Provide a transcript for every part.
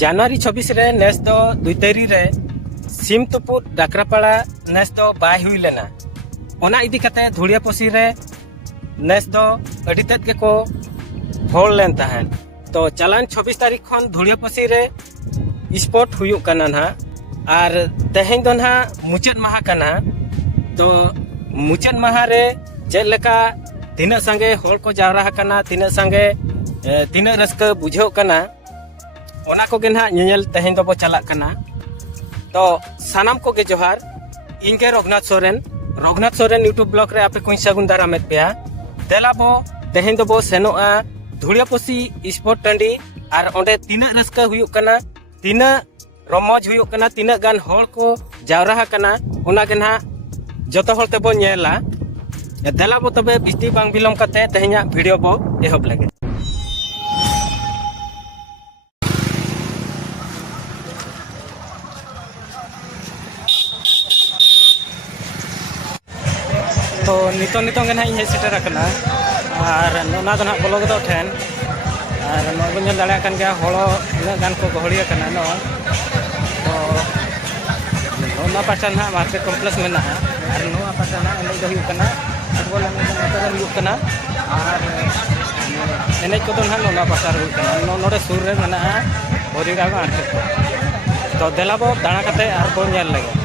जनवरी 26 रे नेस दो दुईतरी रे सिम तुपुद डाकरापाड़ा नेस दो बाय हुई लेना ओना इदी कते धुड़िया पसी रे नेस दो अड़ी तेद के को होल लेन तहन तो चलान 26 तारीख खन धुड़िया पसी रे स्पोर्ट हुयुक कना ना और तेहें दो ना मुचाद माहा कना तो मुचाद माहा रे चेद लेका तीना संगे होल को जावरा कना तीना संगे तीना रस्का बुझाव कना ओना को गे ना ñeñel तेहें दो बो चला कना तो सानाम को गे जोहार इनके रघुनाथ सोरेन यूट्यूब ब्लॉग रे आपे कोई सगुन दारामेत पेया देला बो तेहें दो बो सेनोआ धुड़ियापसी स्पोर्ट टंडी और ओंडे तीना रस्का हुयुक कना तीना रमज हुयुक कना तीना गान होल को जावरा कना ओना गे ना जतो होल ते बो ñela देला बो तबे बिस्ती बांग बिलम कते तेहेंया वीडियो बो एहब लगे तो नितो गे ना इन सेटर कना और नोना दो ना ब्लॉग दो ठेन और नोबो नेल दाड़ा कन गया होलो इना गान को गहड़िया कना नो तो नोना पाटा ना मार्केट कॉम्प्लेक्स में ना और नोना पाटा ना एने दो हुयुक कना फुटबॉल एने दो नोता दो हुयुक कना और एने को दो ना नोना पाटा हुयुक कना नोडे सुर रे मेना बोरीगा मार्केट तो देलाबो दाड़ा कते और बो नेल लगे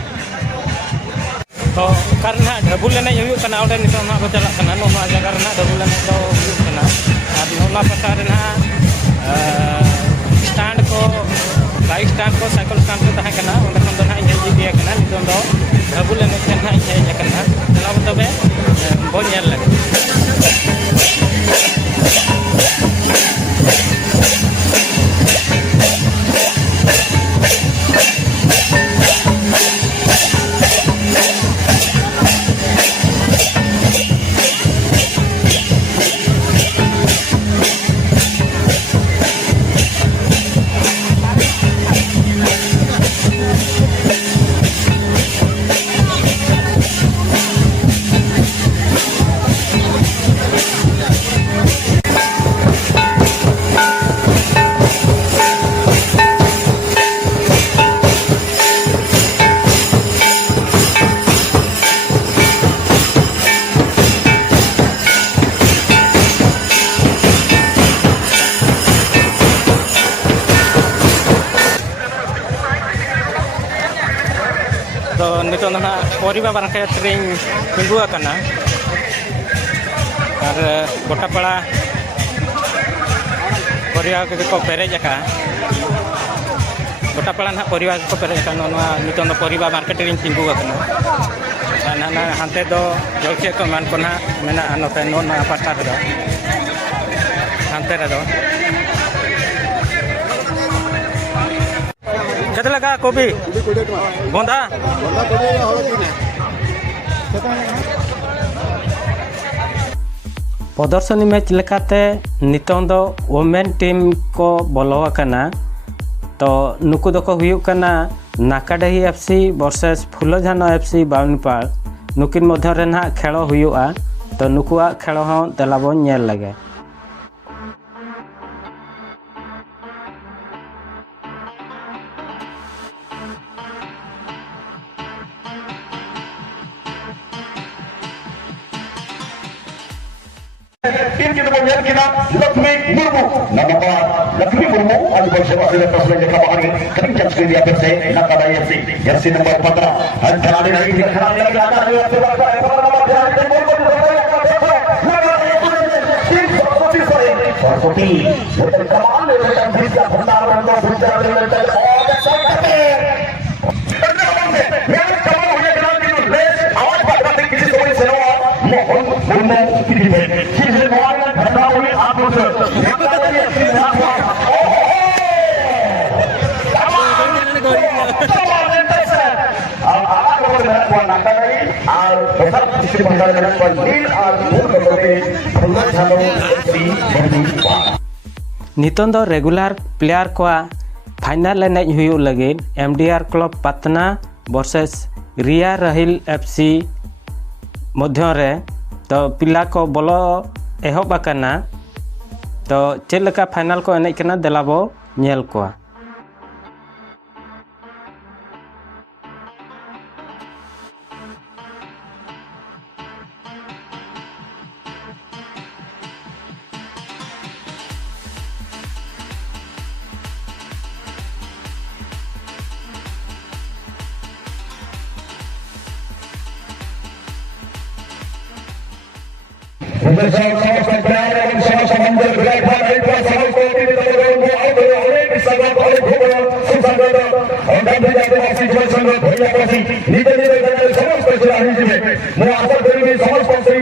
तो karena double एने हुयुक कना ओडे नितो ना बो चला कना नोना जगह रे ना double एने दो हुयुक कना और नोना पाटा रे ना स्टैंड को बाइक स्टैंड को साइकिल स्टैंड को तहे कना ओडे खन दो ना हेज दिया कना नितो दो double एने थे ना हेज कना देला बो तबे बो नेल लगे तो नितो ना परिबा बारके ट्रेन तिंगुआ कना और गोटापाड़ा परिवार को पेरेज का गोटापाड़ा ना परिवार को पेरेज का नोना नितो ना परिबा मार्केट ट्रेन तिंगुआ कना ना ना हांते दो जलखे को मान को ना मेना नोते नोना पास्ता रे दो हांते रे दो कते लगा कोबी बोंदा प्रदर्शनी मैच लेकाते नितों दो वोमेन टीम को बोलो कना तो नुकु दको हुयुक कना नाकाडही एफसी वर्सेस फुलोझानो एफसी बावनीपाड़ नुकिन मध्य रे ना खेलो हुयुआ तो नुकुआ खेलो हों देलाबो नेल लगे टीम की तरफ यार किना लक्ष्मी मुर्मू नंबर लक्ष्मी मुर्मू आज बॉल सेवा से प्रश्न देखा बाहर कटिंग चांस के दिया फिर से नकादा एफसी जर्सी नंबर 15 हर खिलाड़ी नहीं खिलाड़ी लगाता है से बात है सरस्वती बोतल कमाल में बेटा भीतर भंडार में तो भीतर में और सब करते यार कमाल हो गया खिलाड़ी की रेस आवाज बढ़ाते किसी को नहीं सुनो मोहन मुर्मू की टीम है किसी मोहन घटना हुई आप लोग नितों दो रेगुलर प्लेयर को फाइनल एनेज हुयुक लगे एमडीआर क्लब पतना वर्सेस रिया रहिल एफसी मध्य रे तो पिला को बोलो एहब आकना तो चेद लेका फाइनल को एनेज कना देलाबो नेल को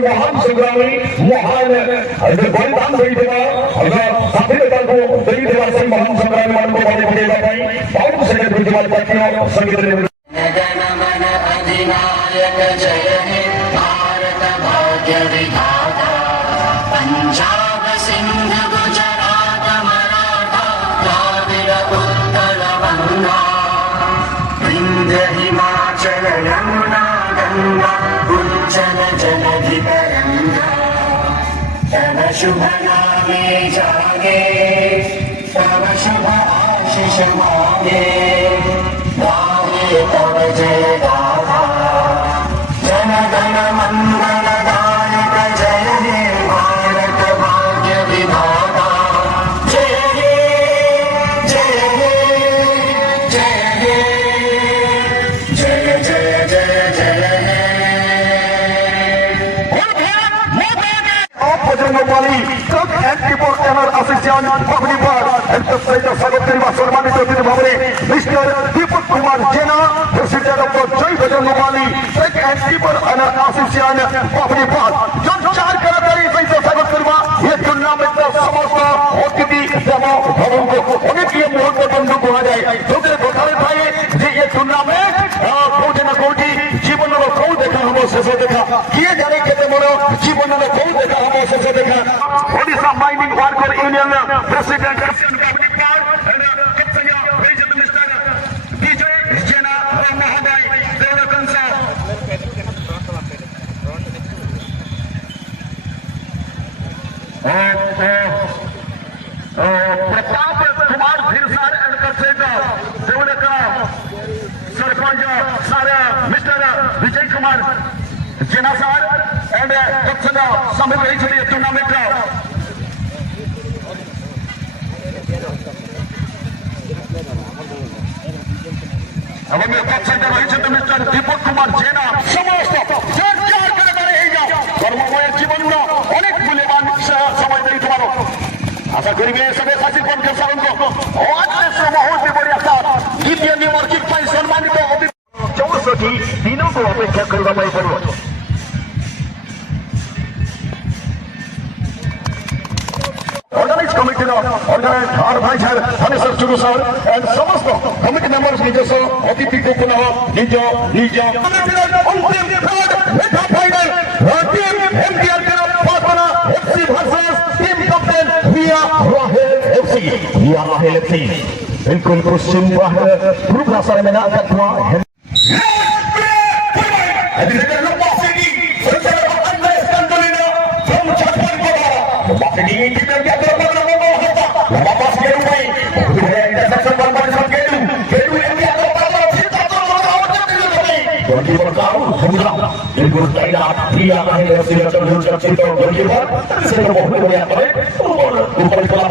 महान संग्रामी महान बलिदान महान संग्रामी मान को बहुत संगीत जनगण अधिनायक जय हे भारत भाग्य विधाता पंजाब सिंध गुजरात मराठा द्राविड़ उत्कल बंगा विंध्य हिमाचल यमुना गंगा उज्जल जलधि तरंगा तव शुभ नामे जागे तव शुभ आशीष मांगे तव जय गाथा जन गण मंगलदायक जय हे भारत भाग्य विधाता जय हे जय हे जय हे जय जय जय जय सम्मानित अतिथि भावने मिस्टर दीपक कुमार जेना प्रेसिडेंट डॉक्टर जय Bajrangbali track and keeper association अपनी बात जो चार कलाकारी सहित स्वागत करवा ये टूर्नामेंट समस्त अतिथि भवन को अनेक मुहूर्त बंधु कहा जाए जो बताए भाई जे ये टूर्नामेंट कोटि न कोटि जीवन कौ देखा हम शेष देखा किए जाने के जीवन कौ देखा हम शेष देखा Odisha mining worker union president Pratap Kumar धिरसार एंड कंसेटर देवलका sarpanch sir mister Vijay Kumar Jena sir and कक्षना समय रही टूर्नामेंट अब मैं कक्षना रही मिस्टर दीपक कुमार जेना समस्त कर्ममय जीवन अनेक मूल्यवान समय नहीं तुम्हारो आशा करी सगळे शासित पंच सारंग बहुत बढ़िया साथ द्वितीय निवर्कित सम्मानित 64 दिनों को अपेक्षा करने पड़ो organise committee organise Churu sir and समस्त कमिटी मेंबर्स निजस्व अतिथि को पुनः निज निज बिल्कुल पश्चिम पूर्व रास्ता में बिल्कुल तैयार किया है बहुत बढ़िया ऊपर चला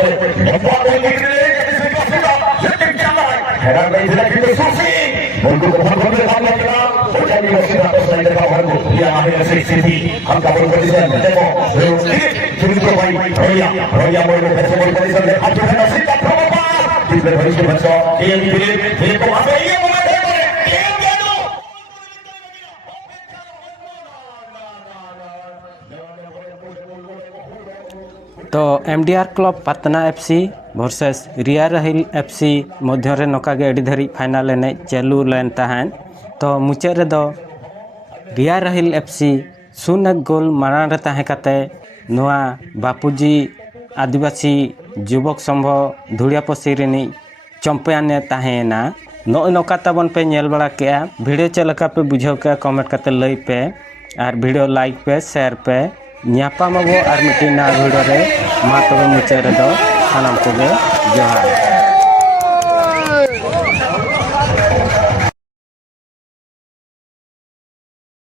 तो एमडीआर क्लब पातना एफसी वर्सेस रियार हिल एफसी मध्य नौका गे धारी फाइनल एने चालू लेन तहन तो मुचाद रेदो रियार हिल एफसी 0 गोल मारांग रे ताहे काते नोआ बापूजी आदिवासी युवक संघ धुड़ियापसी रेनी चैंपियन ताहेना नौका तबन पे नेल बड़ा के वीडियो चलका पे बुझाव के कमेंट करते लई पे और वीडियो लाइक पे शेयर पे ᱧᱟᱯᱟᱢ ᱟᱵᱚ ᱟᱨ ᱢᱤᱫᱴᱤᱡ ᱱᱟᱣᱟ ᱵᱷᱤᱰᱤᱭᱳ ᱨᱮ ᱢᱟ ᱛᱚᱵᱮ ᱢᱩᱪᱟᱹᱫ ᱨᱮᱫᱚ ᱥᱟᱱᱟᱢ ᱠᱚᱜᱮ ᱡᱚᱦᱟᱨ।